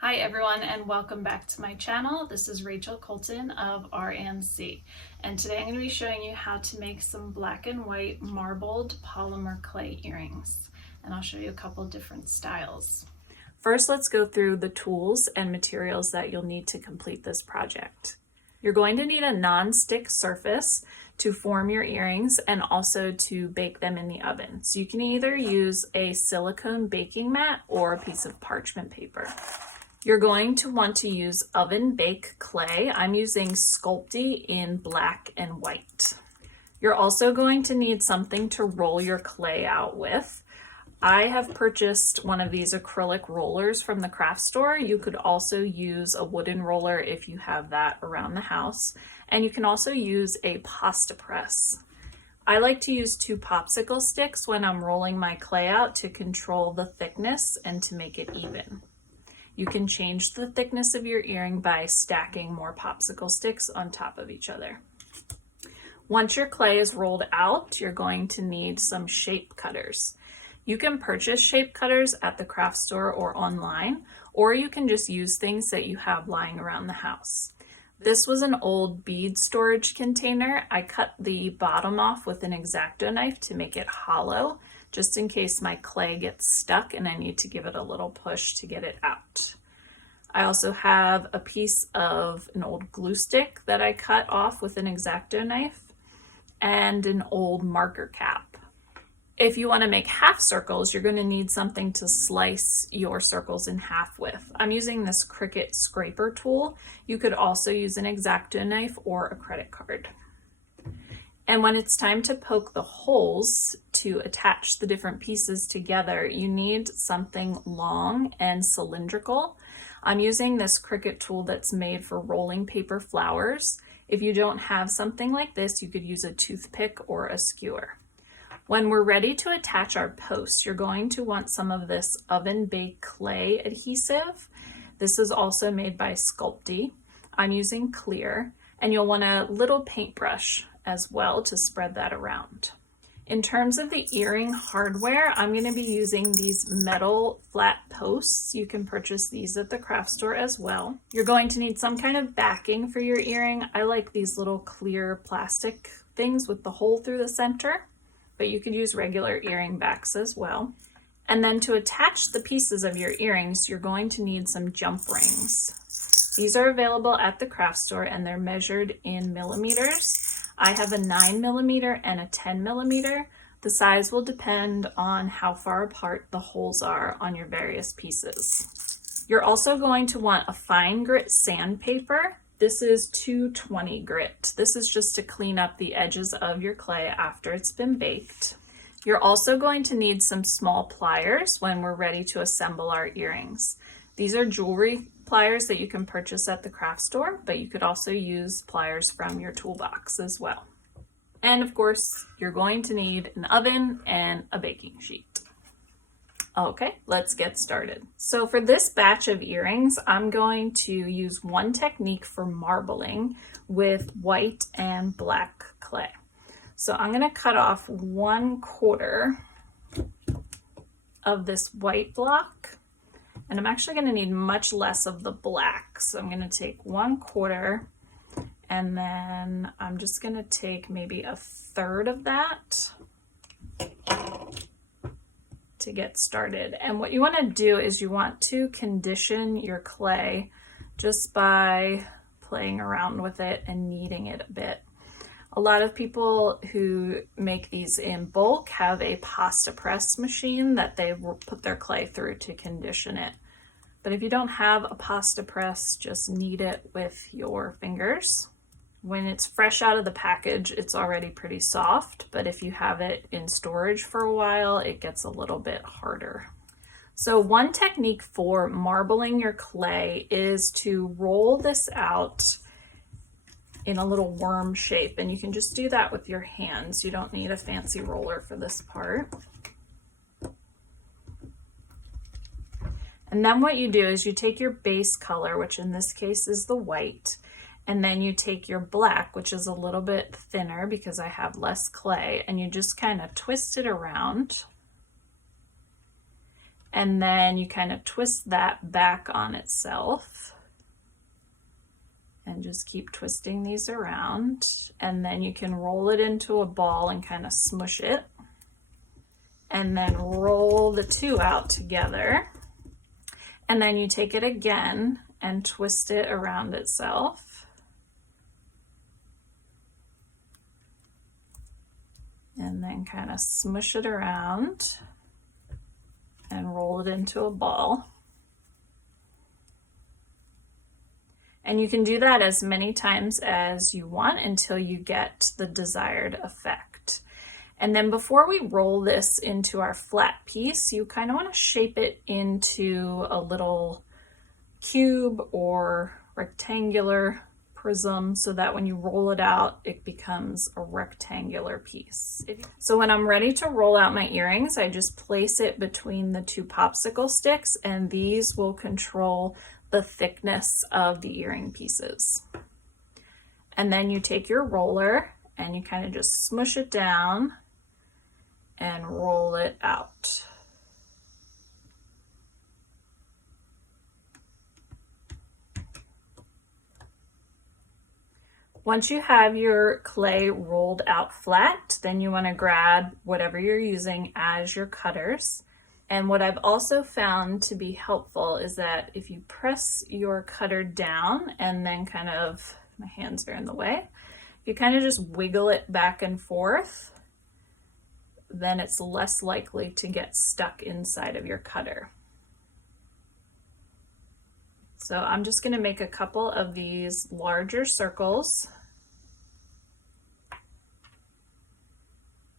Hi everyone and welcome back to my channel. This is Rachel Colton of R&C, and today I'm going to be showing you how to make some black and white marbled polymer clay earrings, and I'll show you a couple different styles. First, let's go through the tools and materials that you'll need to complete this project. You're going to need a non-stick surface to form your earrings and also to bake them in the oven. So you can either use a silicone baking mat or a piece of parchment paper. You're going to want to use oven bake clay. I'm using Sculpey in black and white. You're also going to need something to roll your clay out with. I have purchased one of these acrylic rollers from the craft store. You could also use a wooden roller if you have that around the house. And you can also use a pasta press. I like to use 2 popsicle sticks when I'm rolling my clay out to control the thickness and to make it even. You can change the thickness of your earring by stacking more popsicle sticks on top of each other. Once your clay is rolled out, you're going to need some shape cutters. You can purchase shape cutters at the craft store or online, or you can just use things that you have lying around the house. This was an old bead storage container. I cut the bottom off with an X-Acto knife to make it hollow, just in case my clay gets stuck and I need to give it a little push to get it out. I also have a piece of an old glue stick that I cut off with an X-Acto knife and an old marker cap. If you want to make half circles, you're going to need something to slice your circles in half with. I'm using this Cricut scraper tool. You could also use an X-Acto knife or a credit card. And when it's time to poke the holes to attach the different pieces together, you need something long and cylindrical. I'm using this Cricut tool that's made for rolling paper flowers. If you don't have something like this, you could use a toothpick or a skewer. When we're ready to attach our posts, you're going to want some of this oven baked clay adhesive. This is also made by Sculpey. I'm using clear, and you'll want a little paintbrush as well to spread that around. In terms of the earring hardware, I'm going to be using these metal flat posts. You can purchase these at the craft store as well. You're going to need some kind of backing for your earring. I like these little clear plastic things with the hole through the center, but you could use regular earring backs as well. And then to attach the pieces of your earrings, you're going to need some jump rings. These are available at the craft store and they're measured in millimeters. I have a 9mm and a 10mm. The size will depend on how far apart the holes are on your various pieces. You're also going to want a fine grit sandpaper. This is 220 grit. This is just to clean up the edges of your clay after it's been baked. You're also going to need some small pliers when we're ready to assemble our earrings. These are jewelry pliers that you can purchase at the craft store, but you could also use pliers from your toolbox as well. And of course, you're going to need an oven and a baking sheet. Okay, let's get started. So for this batch of earrings, I'm going to use one technique for marbling with white and black clay. So I'm going to cut off 1/4 of this white block, and I'm actually going to need much less of the black. So I'm going to take 1/4, and then I'm just going to take maybe 1/3 of that to get started. And what you want to do is you want to condition your clay just by playing around with it and kneading it a bit. A lot of people who make these in bulk have a pasta press machine that they put their clay through to condition it. But if you don't have a pasta press, just knead it with your fingers. When it's fresh out of the package, it's already pretty soft, but if you have it in storage for a while, it gets a little bit harder. So one technique for marbling your clay is to roll this out in a little worm shape, and you can just do that with your hands. You don't need a fancy roller for this part. And then what you do is you take your base color, which in this case is the white, and then you take your black, which is a little bit thinner because I have less clay, and you just kind of twist it around And then you kind of twist that back on itself and just keep twisting these around. And then you can roll it into a ball and kind of smush it. And then roll the two out together. And then you take it again and twist it around itself. And then kind of smush it around and roll it into a ball. And you can do that as many times as you want until you get the desired effect. And then before we roll this into our flat piece, you kind of want to shape it into a little cube or rectangular prism so that when you roll it out, it becomes a rectangular piece. So when I'm ready to roll out my earrings, I just place it between the two popsicle sticks, and these will control the thickness of the earring pieces. And then you take your roller and you kind of just smush it down and roll it out. Once you have your clay rolled out flat, then you want to grab whatever you're using as your cutters. And what I've also found to be helpful is that if you press your cutter down and then kind of, my hands are in the way, if you kind of just wiggle it back and forth, then it's less likely to get stuck inside of your cutter. So I'm just going to make a couple of these larger circles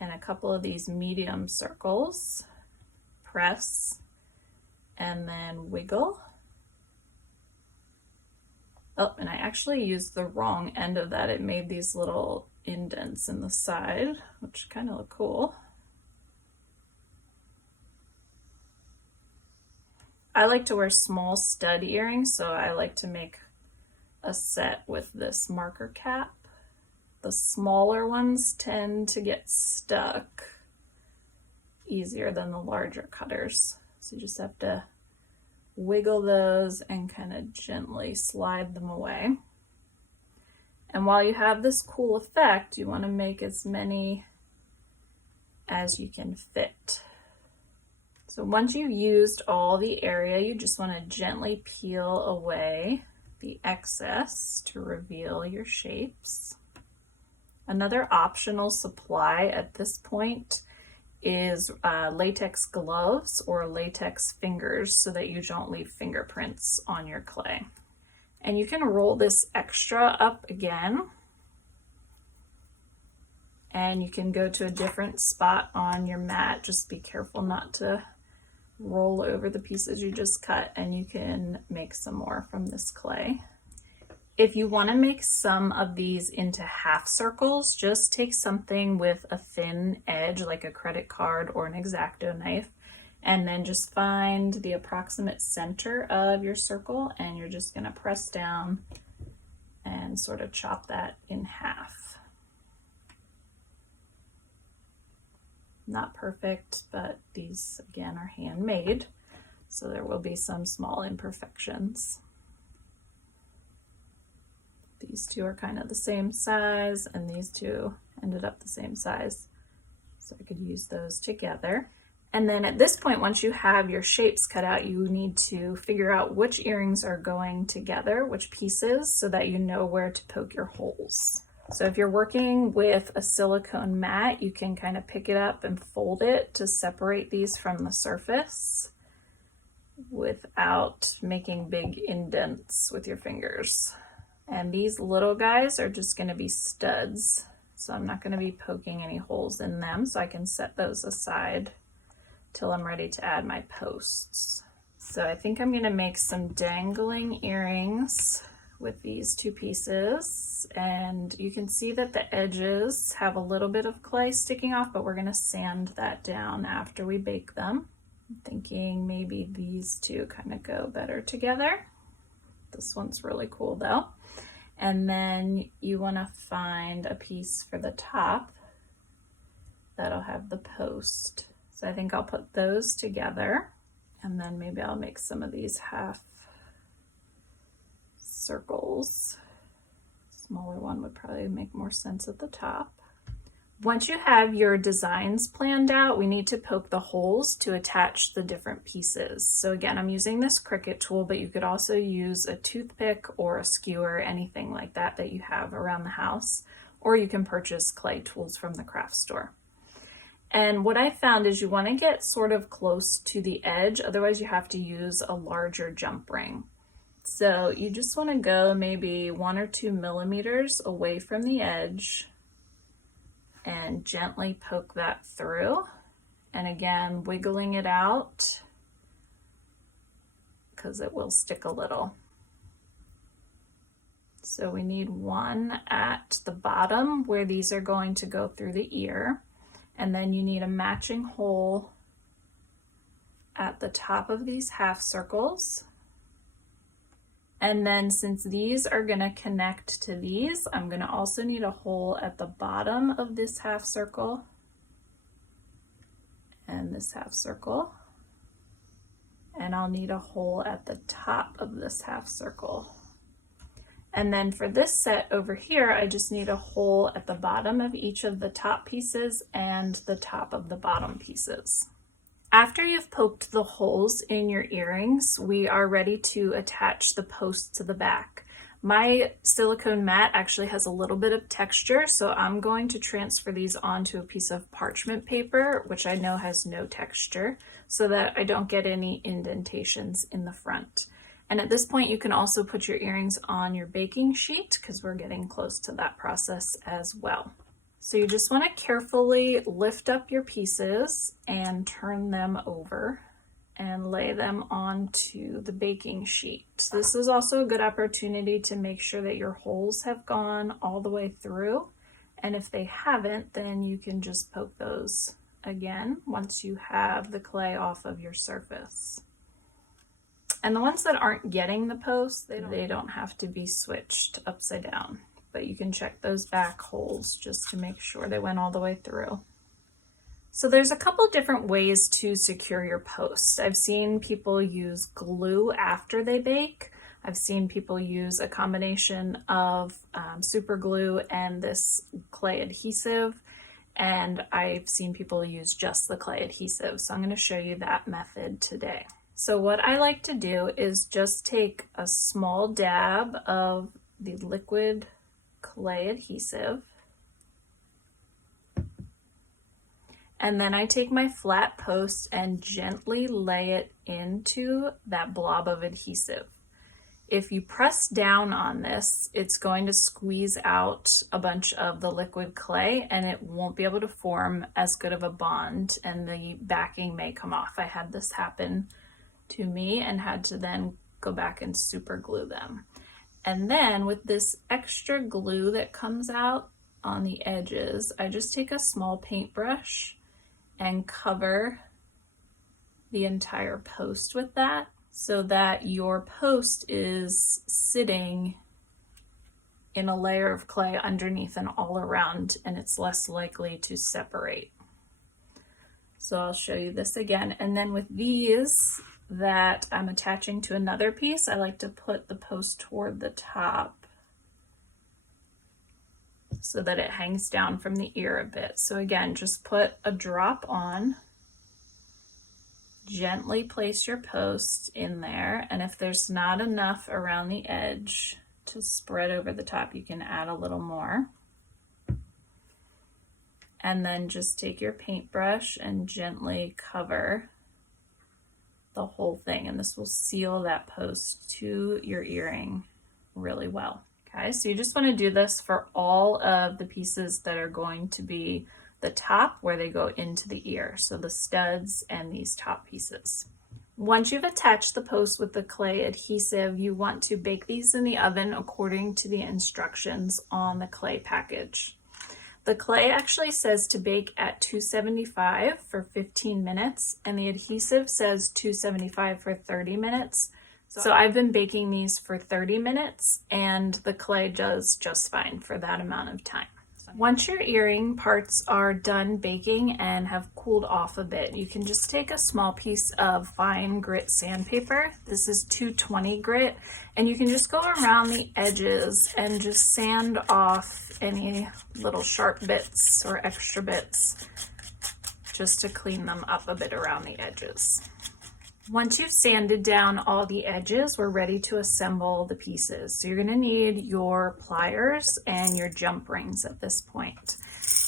and a couple of these medium circles. Press and then wiggle. Oh, and I actually used the wrong end of that. It made these little indents in the side, which kind of look cool. I like to wear small stud earrings, so I like to make a set with this marker cap. The smaller ones tend to get stuck easier than the larger cutters. So you just have to wiggle those and kind of gently slide them away. And while you have this cool effect, you want to make as many as you can fit. So once you've used all the area, you just want to gently peel away the excess to reveal your shapes. Another optional supply at this point is latex gloves or latex fingers so that you don't leave fingerprints on your clay. And you can roll this extra up again, and you can go to a different spot on your mat. Just be careful not to roll over the pieces you just cut, and you can make some more from this clay. If you want to make some of these into half circles, just take something with a thin edge like a credit card or an X-Acto knife, and then just find the approximate center of your circle, and you're just going to press down and sort of chop that in half. Not perfect, but these again are handmade, so there will be some small imperfections. These two are kind of the same size, and these two ended up the same size, so I could use those together. And then at this point, once you have your shapes cut out, you need to figure out which earrings are going together, which pieces, so that you know where to poke your holes. So if you're working with a silicone mat, you can kind of pick it up and fold it to separate these from the surface without making big indents with your fingers. And these little guys are just going to be studs, so I'm not going to be poking any holes in them, so I can set those aside till I'm ready to add my posts. So I think I'm going to make some dangling earrings with these two pieces, and you can see that the edges have a little bit of clay sticking off, but we're going to sand that down after we bake them. I'm thinking maybe these two kind of go better together. This one's really cool though. And then you want to find a piece for the top that'll have the post. So I think I'll put those together, And then maybe I'll make some of these half circles. Smaller one would probably make more sense at the top. Once you have your designs planned out, we need to poke the holes to attach the different pieces. So again, I'm using this Cricut tool, but you could also use a toothpick or a skewer, anything like that that you have around the house, or you can purchase clay tools from the craft store. And what I found is you want to get sort of close to the edge, otherwise you have to use a larger jump ring. So you just want to go maybe 1 or 2 millimeters away from the edge and gently poke that through. And again, wiggling it out because it will stick a little. So we need one at the bottom where these are going to go through the ear. And then you need a matching hole at the top of these half circles. And then since these are going to connect to these, I'm going to also need a hole at the bottom of this half circle and this half circle. And I'll need a hole at the top of this half circle. And then for this set over here, I just need a hole at the bottom of each of the top pieces and the top of the bottom pieces. After you've poked the holes in your earrings, we are ready to attach the post to the back. My silicone mat actually has a little bit of texture, so I'm going to transfer these onto a piece of parchment paper, which I know has no texture, so that I don't get any indentations in the front. And at this point, you can also put your earrings on your baking sheet because we're getting close to that process as well. So you just want to carefully lift up your pieces and turn them over and lay them onto the baking sheet. This is also a good opportunity to make sure that your holes have gone all the way through. And if they haven't, then you can just poke those again once you have the clay off of your surface. And the ones that aren't getting the post, they don't have to be switched upside down. But you can check those back holes just to make sure they went all the way through. So there's a couple different ways to secure your posts. I've seen people use glue after they bake. I've seen people use a combination of super glue and this clay adhesive. And I've seen people use just the clay adhesive. So I'm going to show you that method today. So what I like to do is just take a small dab of the liquid clay adhesive, and then I take my flat post and gently lay it into that blob of adhesive. If you press down on this, it's going to squeeze out a bunch of the liquid clay and it won't be able to form as good of a bond and the backing may come off. I had this happen to me and had to then go back and super glue them. And then with this extra glue that comes out on the edges, I just take a small paintbrush and cover the entire post with that so that your post is sitting in a layer of clay underneath and all around, and it's less likely to separate. So I'll show you this again. And then with these that I'm attaching to another piece, I like to put the post toward the top so that it hangs down from the ear a bit. So again, just put a drop on, gently place your post in there, and if there's not enough around the edge to spread over the top, you can add a little more. And then just take your paintbrush and gently cover the whole thing, and this will seal that post to your earring really well. Okay, so you just want to do this for all of the pieces that are going to be the top where they go into the ear, so the studs and these top pieces. Once you've attached the post with the clay adhesive, you want to bake these in the oven according to the instructions on the clay package. The clay actually says to bake at 275 for 15 minutes, and the adhesive says 275 for 30 minutes. So I've been baking these for 30 minutes, and the clay does just fine for that amount of time. Once your earring parts are done baking and have cooled off a bit, you can just take a small piece of fine grit sandpaper. This is 220 grit, and you can just go around the edges and just sand off any little sharp bits or extra bits just to clean them up a bit around the edges. Once you've sanded down all the edges, we're ready to assemble the pieces. So you're going to need your pliers and your jump rings at this point.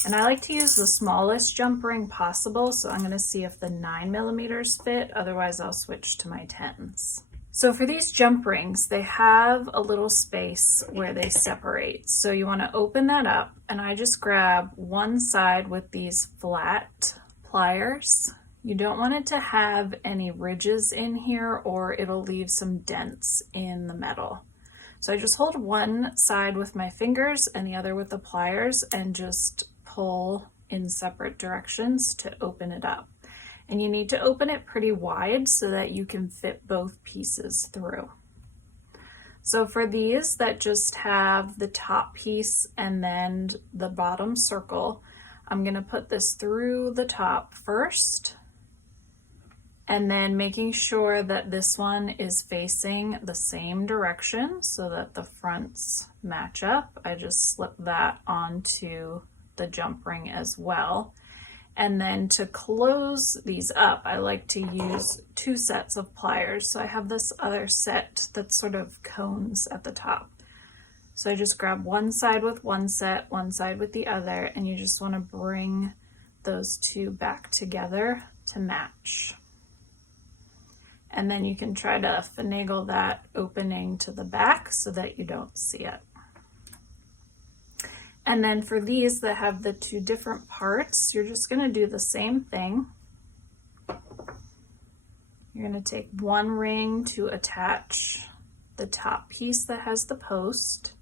And I like to use the smallest jump ring possible, so I'm going to see if the 9mm fit, otherwise I'll switch to my 10s. So for these jump rings, they have a little space where they separate. So you want to open that up, and I just grab one side with these flat pliers. You don't want it to have any ridges in here or it'll leave some dents in the metal. So I just hold one side with my fingers and the other with the pliers and just pull in separate directions to open it up. And you need to open it pretty wide so that you can fit both pieces through. So for these that just have the top piece and then the bottom circle, I'm going to put this through the top first. And then making sure that this one is facing the same direction so that the fronts match up. I just slip that onto the jump ring as well. And then to close these up, I like to use 2 sets of pliers. So I have this other set that's sort of cones at the top. So I just grab one side with one set, one side with the other, and you just want to bring those two back together to match. And then you can try to finagle that opening to the back so that you don't see it. And then for these that have the 2 different parts, you're just going to do the same thing. You're going to take one ring to attach the top piece that has the post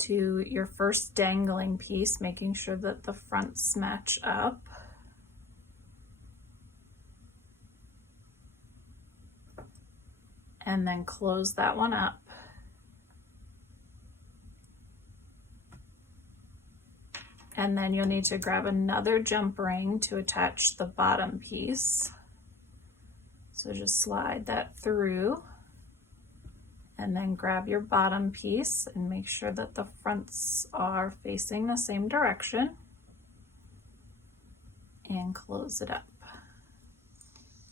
to your first dangling piece, making sure that the fronts match up. And then close that one up. And then you'll need to grab another jump ring to attach the bottom piece. So just slide that through and then grab your bottom piece and make sure that the fronts are facing the same direction and close it up.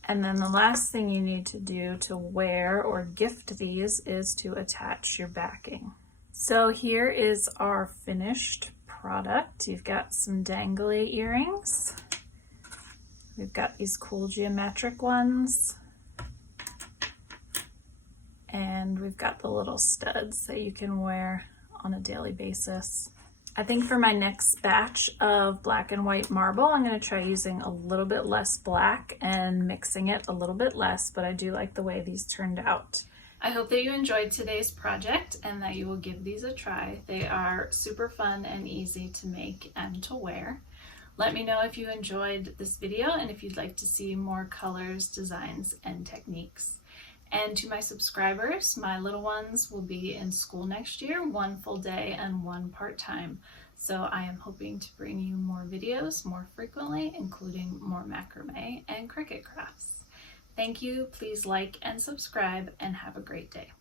And then the last thing you need to do to wear or gift these is to attach your backing. So here is our finished product. You've got some dangly earrings. We've got these cool geometric ones. And we've got the little studs that you can wear on a daily basis. I think for my next batch of black and white marble, I'm going to try using a little bit less black and mixing it a little bit less, but I do like the way these turned out. I hope that you enjoyed today's project and that you will give these a try. They are super fun and easy to make and to wear. Let me know if you enjoyed this video and if you'd like to see more colors, designs, and techniques. And to my subscribers, my little ones will be in school next year, 1 full day and 1 part-time. So I am hoping to bring you more videos more frequently, including more macrame and Cricut crafts. Thank you, please like and subscribe, and have a great day.